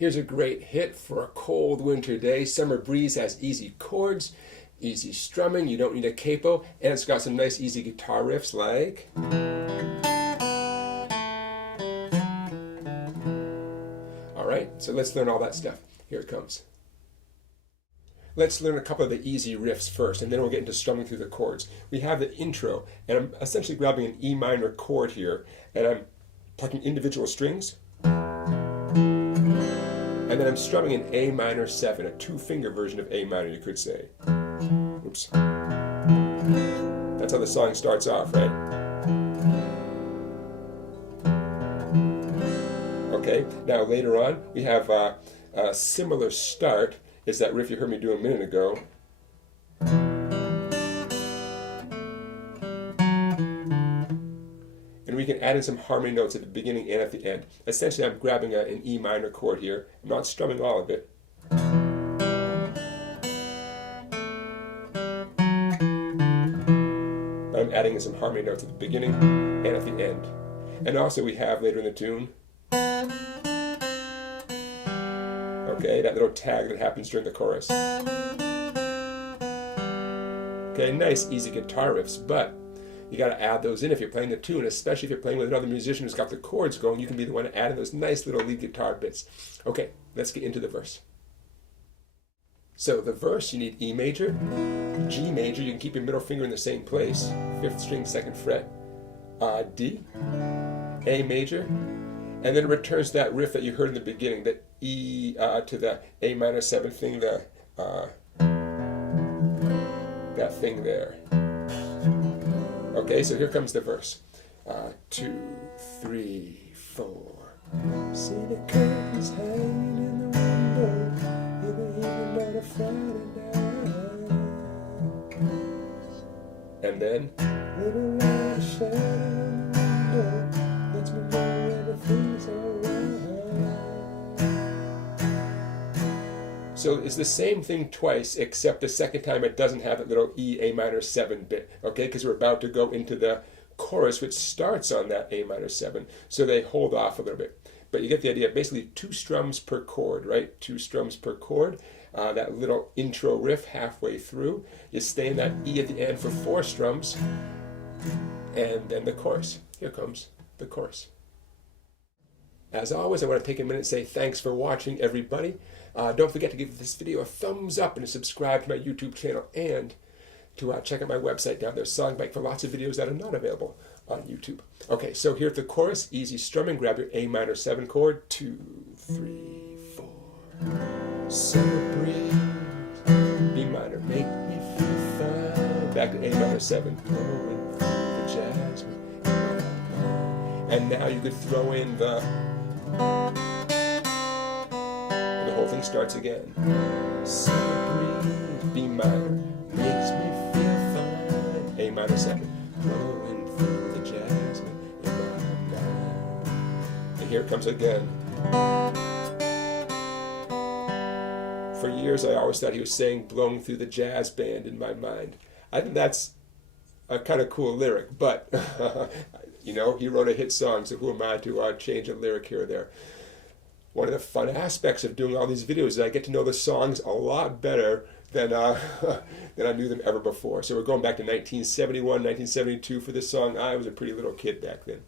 Here's a great hit for a cold winter day. Summer Breeze has easy chords, easy strumming, you don't need a capo, and it's got some nice easy guitar riffs like... Alright, so let's learn all that stuff. Here it comes. Let's learn a couple of the easy riffs first, and then we'll get into strumming through the chords. We have the intro, and I'm essentially grabbing an E minor chord here, and I'm plucking individual strings, and then I'm strumming an A minor 7, a two-finger version of A minor, you could say. Oops. That's how the song starts off, right? Okay, now later on, we have a similar start. Is that riff you heard me do a minute ago. And we can add in some harmony notes at the beginning and at the end. Essentially, I'm grabbing an E minor chord here. I'm not strumming all of it. But I'm adding in some harmony notes at the beginning and at the end. And also we have later in the tune, okay, that little tag that happens during the chorus. Okay, nice easy guitar riffs, but you got to add those in if you're playing the tune, especially if you're playing with another musician who's got the chords going. You can be the one to add in those nice little lead guitar bits. Okay, let's get into the verse. So the verse, you need E major, G major, you can keep your middle finger in the same place, 5th string, 2nd fret, D, A major, and then it returns to that riff that you heard in the beginning, that E to the A minor 7 thing, that thing there. Okay, so here comes the verse. 2, 3, 4. See the curtains hanging in the window in the evening on a Friday night. And then, little light of shadow in the window lets me know everything's alright. So it's the same thing twice, except the second time it doesn't have that little E A minor 7 bit, okay? Because we're about to go into the chorus, which starts on that A minor 7, so they hold off a little bit. But you get the idea. Basically 2 strums per chord, right? 2 strums per chord. That little intro riff halfway through. You stay in that E at the end for 4 strums, and then the chorus. Here comes the chorus. As always, I want to take a minute and say thanks for watching, everybody. Don't forget to give this video a thumbs up and to subscribe to my YouTube channel, and to check out my website down there, Songbike, for lots of videos that are not available on YouTube. Okay, so here's the chorus. Easy strumming. Grab your A minor 7 chord. 2, 3, 4. Summer breeze, B minor, make me feel fine. Back to A minor 7. Blowing through the jasmine. And now you could throw in the whole thing starts again. Summer breeze, B minor, makes me feel fine. A minor 7, blowing through the jasmine in my mind. And here it comes again. For years I always thought he was saying blowing through the jazz band in my mind. I think that's a kind of cool lyric, but you know, he wrote a hit song, so who am I to change a lyric here or there? One of the fun aspects of doing all these videos is I get to know the songs a lot better than I knew them ever before. So we're going back to 1971, 1972 for this song. I was a pretty little kid back then.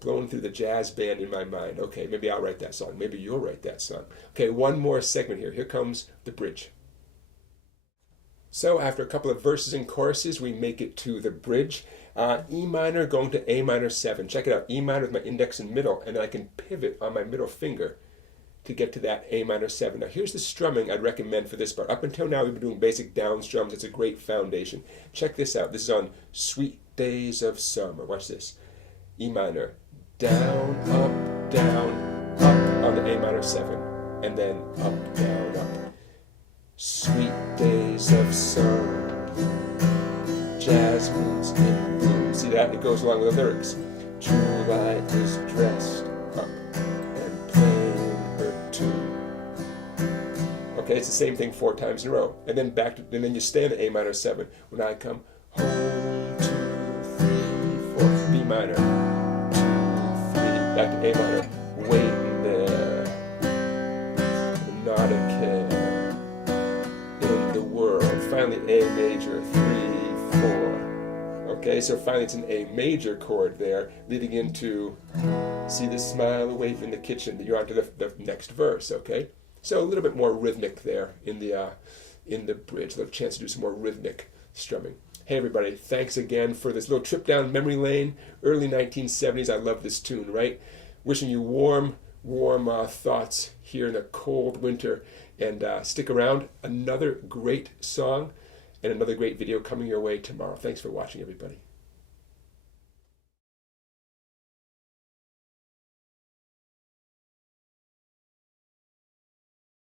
Blowing through the jazz band in my mind. Okay, maybe I'll write that song. Maybe you'll write that song. Okay, one more segment here. Here comes the bridge. So after a couple of verses and choruses, we make it to the bridge. E minor going to A minor 7. Check it out. E minor with my index and middle, and then I can pivot on my middle finger to get to that A minor 7. Now here's the strumming I'd recommend for this part. Up until now we've been doing basic down strums. It's a great foundation. Check this out. This is on Sweet Days of Summer. Watch this. E minor, down, up on the A minor 7, and then up, down, up. Sweet days of summer, jasmines in bloom. See that? It goes along with the lyrics. July is dressed up and playing her tune. Okay, it's the same thing 4 times in a row, and then back to, and then you stay in the A minor 7. When I come home, 2, 3, 4, B minor, 2, 3, back to A minor, waiting there. an A major, 3, 4. Okay, so finally it's an A major chord there, leading into see the smile away from the kitchen. You're on to the next verse, okay? So a little bit more rhythmic there in the bridge, a little chance to do some more rhythmic strumming. Hey everybody, thanks again for this little trip down memory lane, early 1970s. I love this tune, right? Wishing you warm thoughts here in a cold winter. And stick around, another great song and another great video coming your way tomorrow. Thanks for watching, everybody.